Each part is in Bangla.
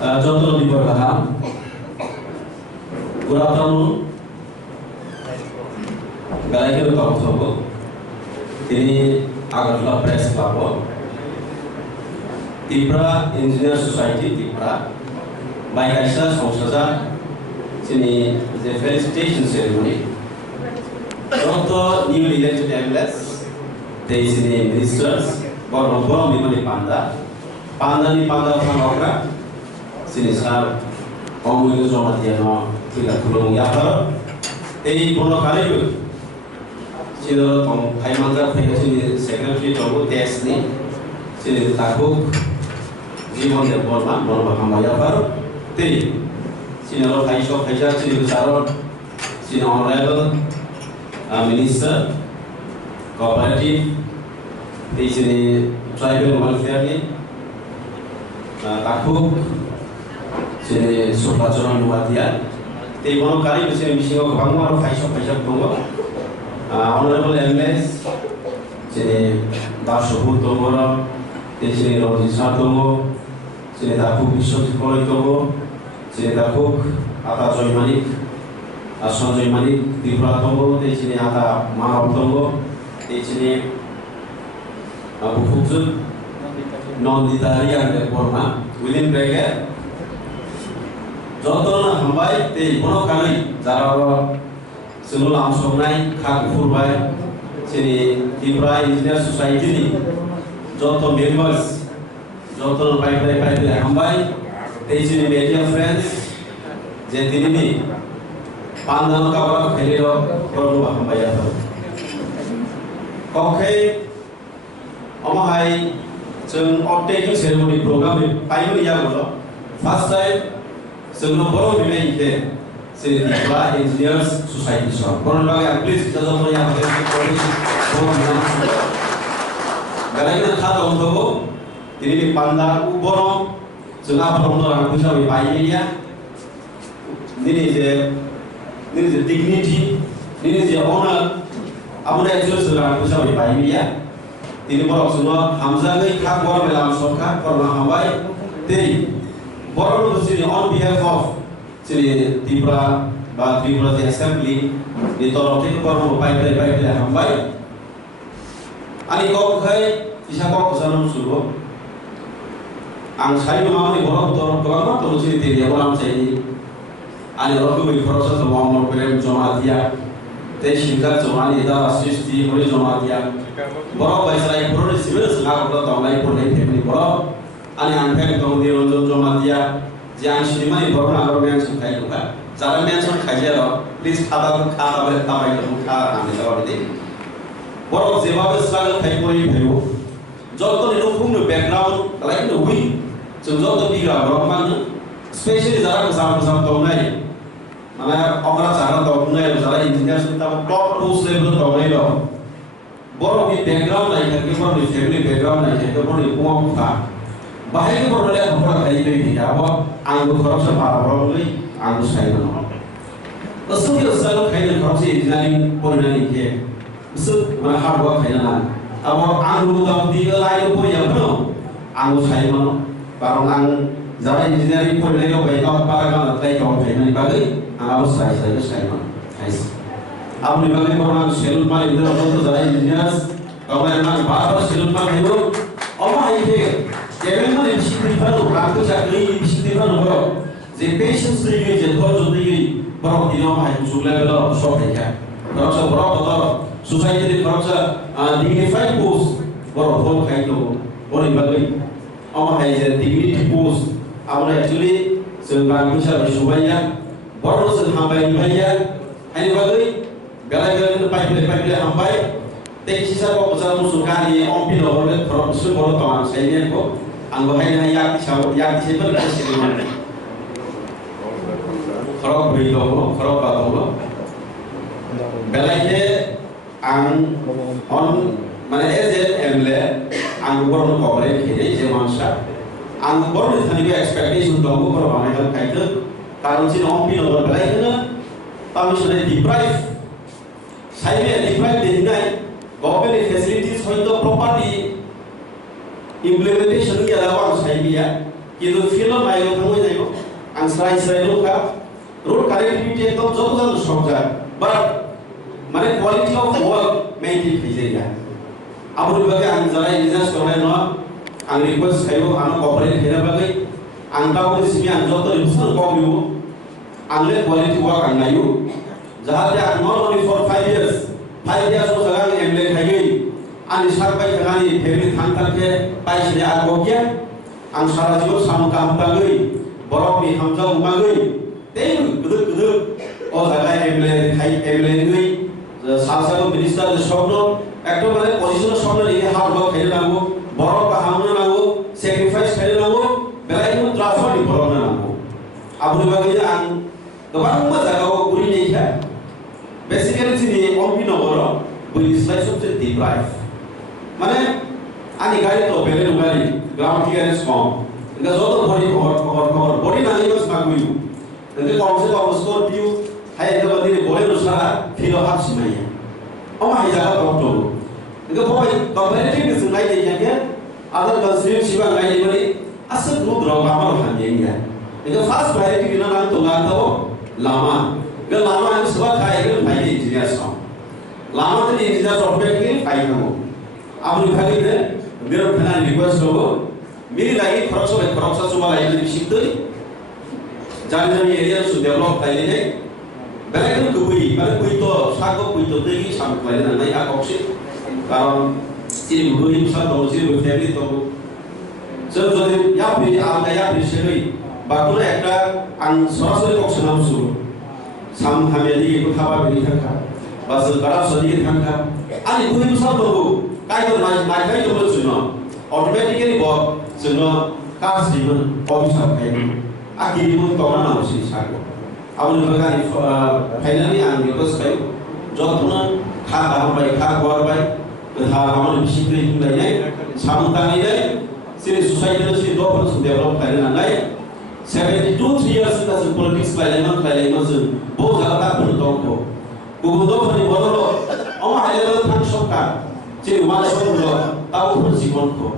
Jontolo di Borgaham. Good afternoon. Galai ke talk thobo. Ini Agartala Press Club. Tipra Engineer Society Tipra. By Kaisa Songsaja. Sini the felicitation ceremony. Doctor newly elected MLS. They sini ministers. Borong Mimani Panda. Panda ni Panda Pangokra. Sini sar Om Wilu Somatiano tidak kurang yapar. Bono kali itu. Sini tong Haimandra Sini Secretary Tunggu tes ni. Sini takuk Jimon der Borma Kama yapar. Sini lo Haisho Haisha sini besar. Sini Honorable Minister Cooperative. Sini Tribal Welfare ni. Takuk sini Supacoran Luatia. Bono kali itu sini bisingo kebangwa lo Haisho tunggu. Honorable MLS sini Dashubu tunggu. Sini Rojisa tunggu. Sini Takuk Biswajit Koloi tunggu. Sini Takuk Ata Joy Manik. Ason Joy Manik Tripura tunggu. Sini Ata Manav tunggu. Sini Abu Fukzul non-ditari yang berforma within bracket. Jontolo hambai bono kali jara semula langsung naik khak furbai sini Tipra Engineer Society ni jontolo members jontolo pai hambai sini media friends jadi ini pandangan kawan keliro perlu hambai atau oke omahai जों updating ceremony program पाइमोन या बोलो first time जों बरो बिले इते से Tipra Engineers Society सो बरो बागे please जजो तो या बगे गलाइन खाता उनको तिनी पांदा उ बरो जों आपरो रां पुसा बे पाइमिया निनी जे dignity निनी जे honor आमुना जो रां पुसा बे pyaemia ini borok semua Hamzah ni khak bor melam sokha korna hambai tei borok tu sini on behalf of sini Tipra ba Tripura Assembly di tolong kita korna pai hambai ani kok khai isa kok sanam suruh ang sai ma ni borok to korna to sini tei bolam sai ani roku bi proses to mo perem joma dia tei shingka joma ni da asisti hori joma dia borok baisai purone civil sengal ko tonglai purone family borok ani anpeng tong di ronjo joma dia jang shimai borok agor men sunkai luka jara men sun khajero please khata bai to kha ami jawab de borok jebabe struggle khai pori bhayo joto ni rufung no background like no wing so joto bigra borok man especially jara ko sam tonglai mana okra jara tonglai jara engineer sun ta top post level tonglai lo borok ni background naik ke borok ni family background naik ke borok ni kumam ka bahaya ke borok le khapra khai ke dia abo anggo kharap sa para borok ni anggo sai no asu ke asal khai ne kharap se engineering pornani ke asu mana hard work khai na abo anggo dam di lai ko ya no anggo sai no parang ang jara engineering pornani ko bai ka para ka lai ka khai na ni bagai abo sai no khai आप निकालने को ना शेल्फ मार इधर उधर तो ज़रा इंजीनियर्स कौन ना बार शेल्फ मार है वो अब आई थे केवल ना इसी पर तो काम तो चाकरी इसी पर ना बरो जे पेशेंस नहीं है जे थोड़ा जो नहीं है बरो दिनों में है सुगले बेलो शॉक है क्या बरो से बरो तो सोसाइटी के बरो से डिग्निफाइड पोस्ट बरो फोन खाई तो और ये बाकी अब है जे डिग्निटी पोस्ट अब ना एक्चुअली से काम कुछ है सुबह या बरो से हम भाई है बाकी Gara-gara pai hambai tek sisa ko pasal musukani ompi lo le pro su bolo taman sai ko anggo hai na yak di seber ka sini kharab bhi lo kharab ba lo belai ang on mane emle ang boro ko bare khede je mansa ang boro thani ke expectation do ko pro bane ka kai karon sin ompi lo belai na permission deprive Saya deprive dengan government facilities for the property implementation ni adalah saya কিন্তু ফিল্ড বাইরে থামাই যাইব আং সাই লোকা রোড কানেক্টিভিটি একদম যতজন সংজার বাট মানে কোয়ালিটি অফ ওয়ার্ক মেইনটেইন হই যাইয়া আবুর বাগে আং যারা বিজনেস করে ন আং রিকোয়েস্ট খাইব আং কোঅপারেট হেরা বাগে আং তাও সিমি আং যত রিসোর্স কমিও আংলে কোয়ালিটি ওয়ার্ক আং নাইও যাহাতে আং নট অনলি ফর 5 ইয়ার্স ও জায়গা এমলে খাইগৈ আং সারবাই থাকানি ফ্যামিলি থানতারকে পাইছে আর বকিয়া আং সারা জীবন সামকা হামতাগৈ বরফনি হামজা উমাগৈ তেই গুদুক গুদুক ও জায়গা এমলে গৈ সালসাগো মিনিস্টার স্বপ্ন একটা মানে পজিশন স্বপ্ন নিয়ে হাত লগ খেলে নাগো বরফ হামনা নাগো স্যাক্রিফাইস খেলে নাগো বেলাই কোনো ট্রান্সফার দি বরফ না নাগো আবুনি বাগে আং গোবাं জায়গাও গুরি নেইখা বেসিক্যালি চিনি অম্পি নগর বুই slice of the deep life মানে ani গাড়ি তো বেলে গাড়ি গ্রাউন্ড ক্লিয়ারেন্স কম এটা যত বডি কভার বডি না লিবাস মাগুই এটা কমসে কম স্করপিও হাই এটা বদি বলে সারা ফিল হাফ সিমাইয়া ও হাই জায়গা কত এটা বই কম্পারেটিভ ইজ নাই দেখে আদার কনসিডার শিবা নাই বলি আসল গ্রুপ রং আমার হানি ইয়া এটা ফার্স্ট প্রায়োরিটি কিনা নাম তো লাতো লামা এটা লামা আমি সব খাই এটা ভাই ইঞ্জিনিয়ার সব লামা তো ইঞ্জিনিয়ার সফটওয়্যার কি পাই নাও আপনি খালি দে मेरे फैन रिक्वेस्ट हो मेरी लाइफ खरच सुबह लाइफ शिफ्ट जाने एरिया सु डेवलप लाइले ने बेलेग कुई माने कुई तो साको कुई तो देगी साम लाइले ना नहीं आकक्षे कारण सिरि गुई सा तो सिरि फैमिली तो जो या भी आला या भी सेरै बाकुला একটা আন সরাসরি কক্ষ নাম শুরু সাম হামেলি একটু খাওয়া বেরি থাকা বাস গাড়া সদিয়ে থাকা আনি কুই সব তো কাই তো মাই কাই তো শুনো অটোমেটিক্যালি বক শুনো কাজ দিবেন অফিসার খাইবেন আকি দিবেন তো না হইছে সাকো আপনি বাগানি ফাইনালি আমি রিকোয়েস্ট করি যতনা খাওয়া বাই খাওয়া গর বাই ধা আমাদের শিখলে নাই নাই সামতানি নাই সিরি সোসাইটি সি ডবল ডেভেলপ করে না নাই 72 years as politics লাইলে মাঝে বহু জায়গা পর্যন্ত দক্ষ গুগল দফানি বদল আমার হাইলেভেল থাক সরকার যে ওয়ান সমুদ্র তাও উপর জীবনকো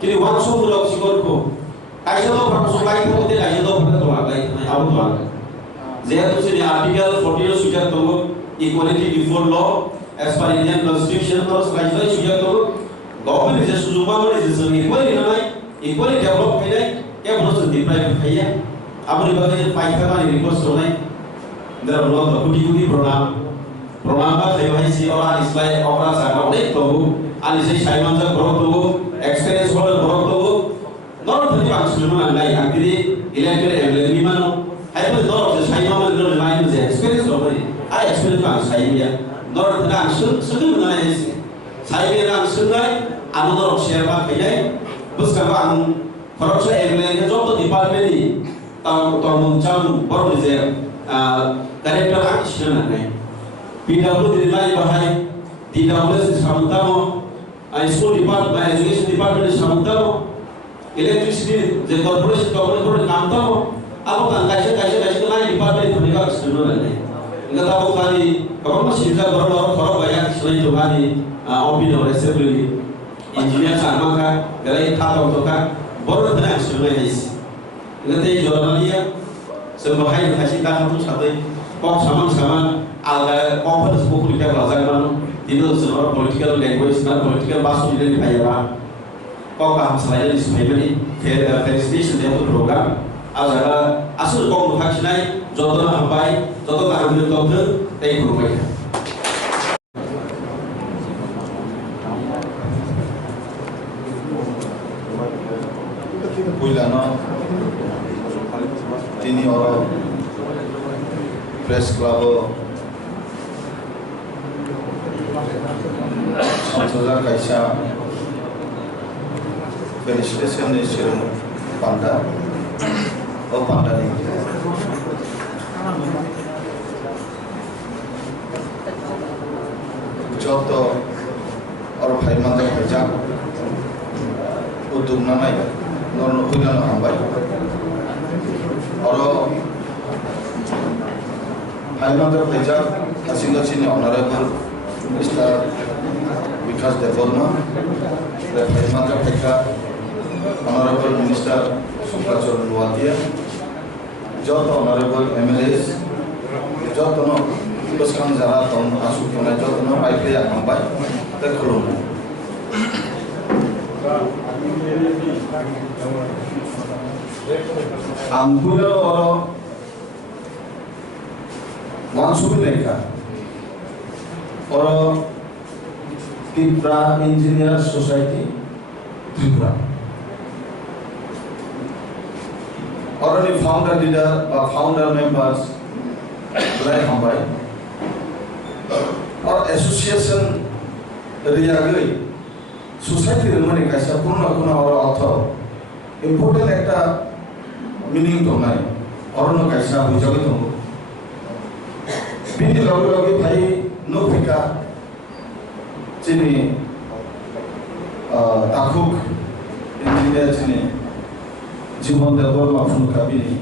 কিন্তু ওয়ান সমুদ্র জীবনকো কাইসা তো ভাবছো কাই থাকতে কাইসা তো ভাবতে লাগাই নাই আবু তো লাগাই যেহেতু সেই আর্টিকেল 14 এর সুবিধা তো equality before law as per Indian constitution or কাইসা সুবিধা তো গভর্নমেন্ট যে সুযোগ পাবে যে ইকুয়ালিটি নাই ইকুয়ালি ডেভেলপ হয় নাই কে বলছো ডিপ্রাইভ হইয়া আপনি বলে পাইকা মানে রিকোয়েস্ট নাই দেয়ার লগ কোটি কোটি প্রণাম দেওয়াইছি ওরা ইসলাই অপরাধ জায়গা অনেক তবু আনি সেই সাইমানজা বড় তবু এক্সপেরিয়েন্স বড় তবু নর ধরি বাংশুন নাই আকিরি ইলেক্টেড এমএলএ মানো হাইপে নর যে সাইমানজা নর লাইন যে এক্সপেরিয়েন্স হবে আই এক্সপেরিয়েন্স বাং সাইমিয়া নর ধরা সুদু নাই সাইমিয়া সুনাই আমাদের শেয়ার বা খাইলাই বুঝকা আং খরচ এমএলএ যত ডিপার্টমেন্টই তাও তমুচাম বড় যে ডাইরেক্টর আকিশন নাই PW dinilai bahai DWS samtamo school department education department samtamo electricity the corporation government namtamo abo kan kaisa lain department thoniga suno nai inga tabo kali kamu sinta baru khoro baya soi to kali opino assembly engineer sarmaka galai thato to ka baru thana suno nai inga tei jornalia sebahai khasita khatu sabai kok saman alga conference book kita belajar kan itu sebuah political language dan political bahasa ini bahaya kok kaham selain di sebagai felicitation dia untuk program agar asal kok muhak sinai jodoh hampai jodoh kaham itu tuh teh berubah Kuilano ini orang press club संसोजा कायसा फेलिसिटेशन नि सिरम पांडा ओ पांडा नि जत और भाई मानजा भाईजा उद्योग नाय नर नफैलानो हामबाय और भाई मानजा भाईजा हासिंगासिनि अनारेबल मिस्टर विकास देवबर्मा भाई मानजा भाईजा Honorable Minister Suprachar Nuatia, Jot Honorable MLAs, Jot no Buskan Zara Tom Asuk Tona Jot no Paipaya Kampai, the Kolom. Ampulo Oro Mansubineka Oro Tripura Engineers Society Tripura. Already founder leader or founder members Belai Hambai or association Riyagui society remaining kaisa purna kuna or author important ekta meaning to nai or no kaisa bujagi to bini logi bhai no phika chini takuk engineer chini जीवन देवल माफुन काबिनी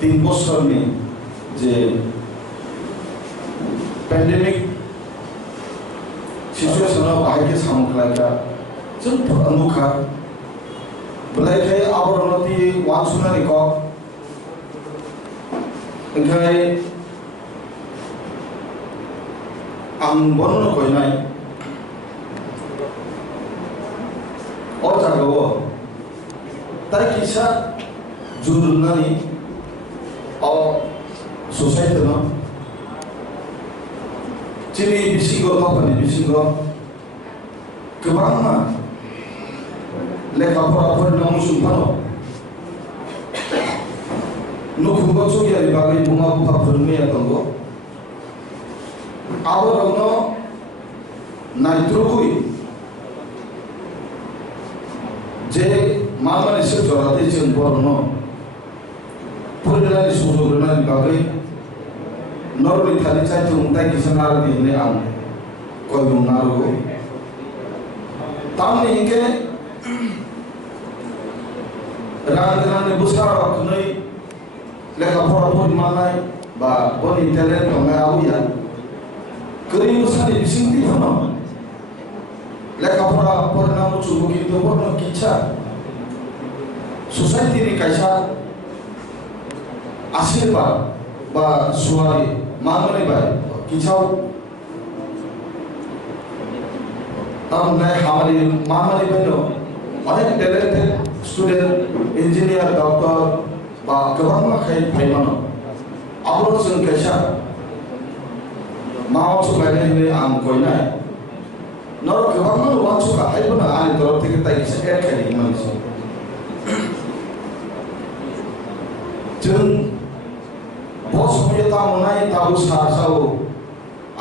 3 बছর में जे पैंडेमिक सिचुएशन बाहर के सामने का जब अनोखा बलाई थे आवरणती वांसुना निको इनखाय आं बननो कोई नाय और जागो ताई किसा जुरुनानी और सोसाइटी ना चीनी बिसिंगो company बिसिंगो kebangan lekapura na musuh pano nukugo sugi ari bagai bunga buka permi ya tonggo awalnya naitrugui je mama ni sejorate jengborno purna ni sujurna ni bagai normi thali chai tungtai kisanar di ne am koi bungarugo tamne inke rang buscar kunai lekapura pun malai ba boni talent tongai awuya keri busari bisingti hono lekapura purna mucu begitu purna kicha society ni kaisa asirba ba suari mamane ba kichau हम नए हमारी मामले बनो अनेक टैलेंटेड स्टूडेंट इंजीनियर डॉक्टर बा गोबां माखाय फायमानो आबो जों कैसा माव सुगायनाय होनो आं गयनाय नर गोबां मानो वानसुगा हायबोना आंनि तरफ থেকে তাই কিছু এড খালি मानसि जों बस होयता मोनाय ताबु सारसाव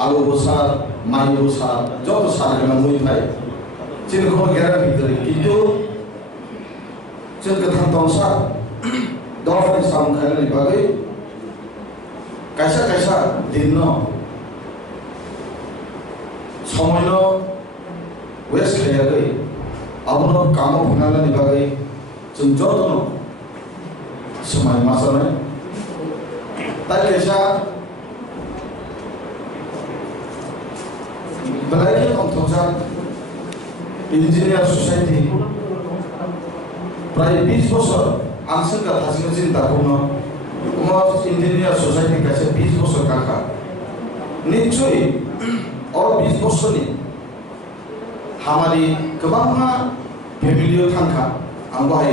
आलु बसार माइ बसार जत सार गोनां मुइ थाय जों खौ गेरा भितरि किन्तु जों गोथां दंसा दफाय साम खायनाय बागै कायसा दिननो समयनो वेस्ट खायाखै आबनो कामो फुनानै बागै जों जतनो समाय मासानाय ताय कायसा Belai untuk engineer society, prai 20 bosor, answer ka hasil cinta puno, umat engineer society kaca 20 bosor kakak, निश्चय और 20 बছর ni, हमारी kebanyakan family tangka, anggai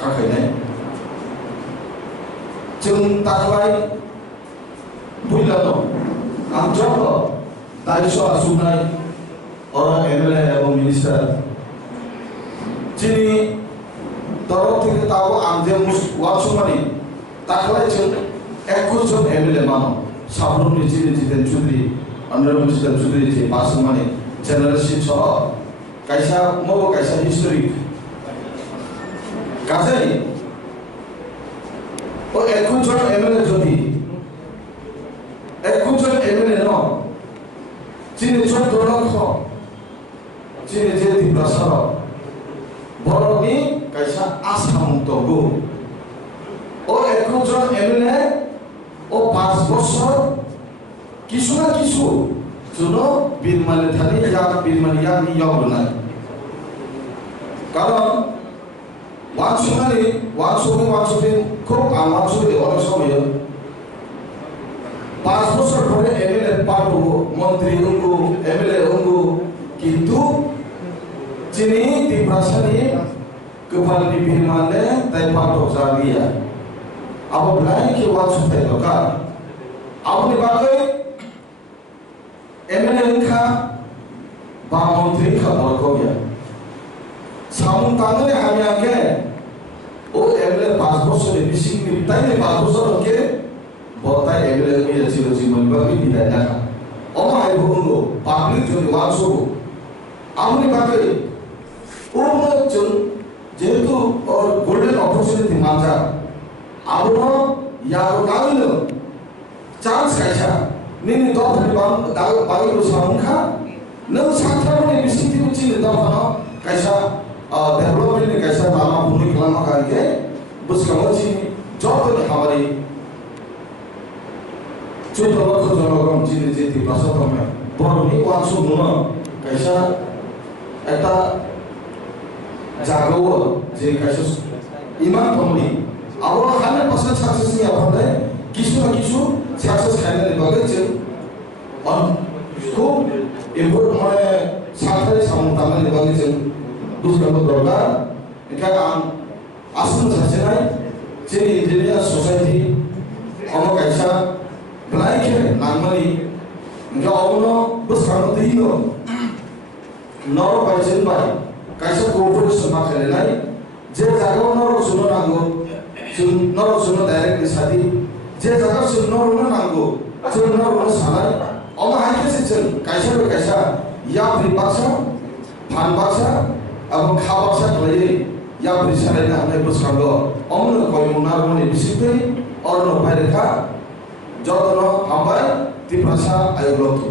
kakak ini, jeng taklai, builano, angjoto. दायित्व आसुनाय और एमएलए एवं मिनिस्टर जिनि तरफ থেকে তাও आंजे वासुमानी ताखलाय जों 21 जन एमएलए मानो साफ्रोमनि जितेन चौधरी अनरेबल जितेन चौधरी जे पासमानी जनरल सिट सह कायसा मबो कायसा हिस्टोरिक गाजाय ओ 21 जन एमएलए जदि 21 जन एमएलए न जिनि चौदलख जिनि जेति प्रसार बरनि कायसा आसाम तगु ओ 21 जन एमएलए ओ 5 বছর কিছু না কিছু জন্য বিরমানে থানি या बिरमानिया नि यावनाय কারণ ওয়ানসুকে খুব ওয়ানসুকে অনেক সময় 5 বছর ধরে এমএলএ পার্টু মন্ত্রী উঙ্গু এমএলএ উঙ্গু কিন্তু যিনি ত্রিপুরাসানি kepala pimpinan tai patok saria apa belai ke waktu tai lokal apa ni bagai MLA kha ba menteri kha borkoya samun tangan hanya ke o MLA 5 বছর বেশি তাই না 5 বছর ke botai MLA ni jilo jilo bagi tidak ada oma ai bungo public jodi waktu apa ni bagai umno jun যেহেতু ওর গোল্ডেন অপরচুনিটি মাঝা আবনো ইয়ারো গাবিলো চান্স কাইসা নিনি দফনি বাগিলো সামুখা নং সাথরানি বিসিতি উচিনি দফানো কাইসা ডেভেলপমেন্ট কাইসা লাमा भूमि खालामा गायके बुसकामोची जतनि खामानि चुत लक्ष जनगण जिनि जेति प्रसतमे बरनि वानसु नुनो काइसा একটা জাগো যে কাইসা ইমান তমনি আবার 100% সাকসেস নি আপাতত কিছু না কিছু সাকসেস খাইলে বাগে যে খুব ইম্পর্ট মানে সাথে সামতামনি বাগে যে বুঝলো দরকার এটা আসল আছে না যে ইন্ডিয়ান সোসাইটি অন কাইসা ব্লাইকে নামনি গাওনো বুঝখানো দিনো নর পাইছেন ভাই kaisa cooperation makalai je jaga noro suno nango noro suno direct sadi je jaga suno noro nango suno noro salai oma haike sechen kaisa ya pripaksa phan baksa abo kha baksa klai ya prisalai na hai buskango omno koi munar mone bisite orno paireka jotono hambai tiprasa ayolotu